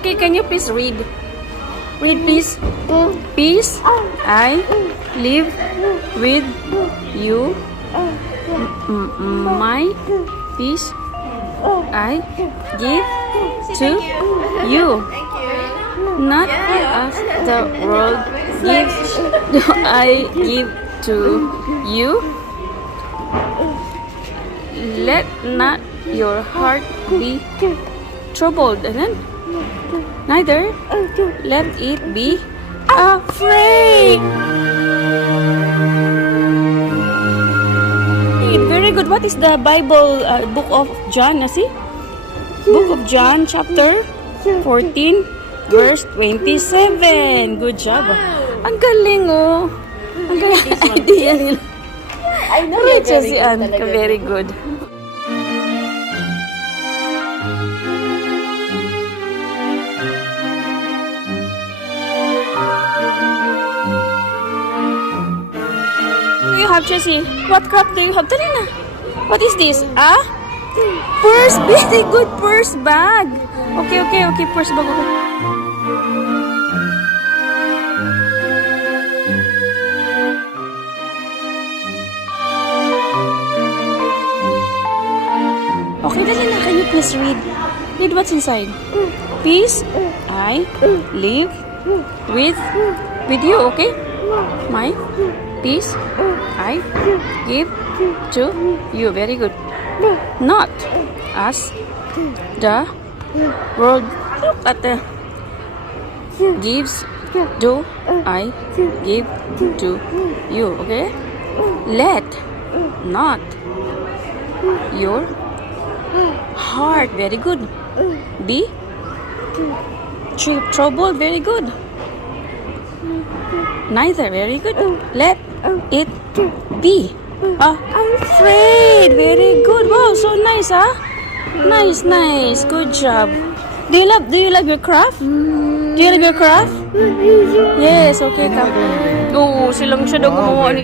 Okay, can you please read? Read, please. Peace, I live with you. My peace, I give to you. Not as the world gives, do I give to you. Let not your heart be troubled, and then neither let it be afraid. Very good. What is the Bible book of John? See? Book of John, chapter 14, verse 27. Good job. Ang galing, oh. Ang galing. Idea nila. I know Right, you're very si good Ann. talaga. Very good. Do you have, Jessie? What cup do you have? Dali na. What is this? Ah? Purse. Very good purse bag. Okay. Purse bag. Okay. Okay, dali na. Can you please read? Read what's inside. Peace, I live with you, okay? My peace, I give to you. Very good. Not as the world gives, do I give to you, okay? Let not your heart, very good, be troubled, very good, neither, very good, let it be afraid, very good. Wow, so nice, huh? Nice, good job. Do you love your craft? Do you love your craft? Yes, okay, come. Oo, silang siya daw gumawa ni.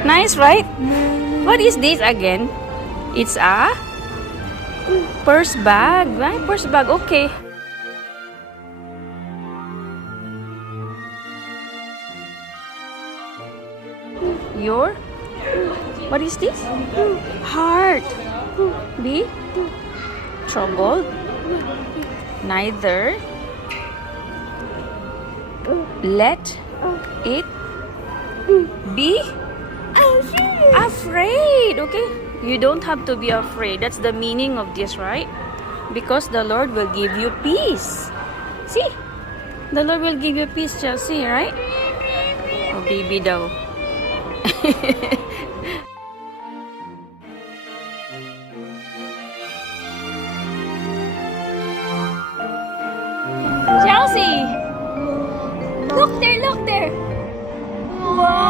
Nice, right? What is this again? It's a purse bag, right? Purse bag, okay. Your, what is this? Heart. Be troubled, neither let it be afraid, okay? You don't have to be afraid. That's the meaning of this, right? Because the Lord will give you peace. See? The Lord will give you peace, Chelsea, right? Oh, baby daw. Chelsea! Look there! Wow!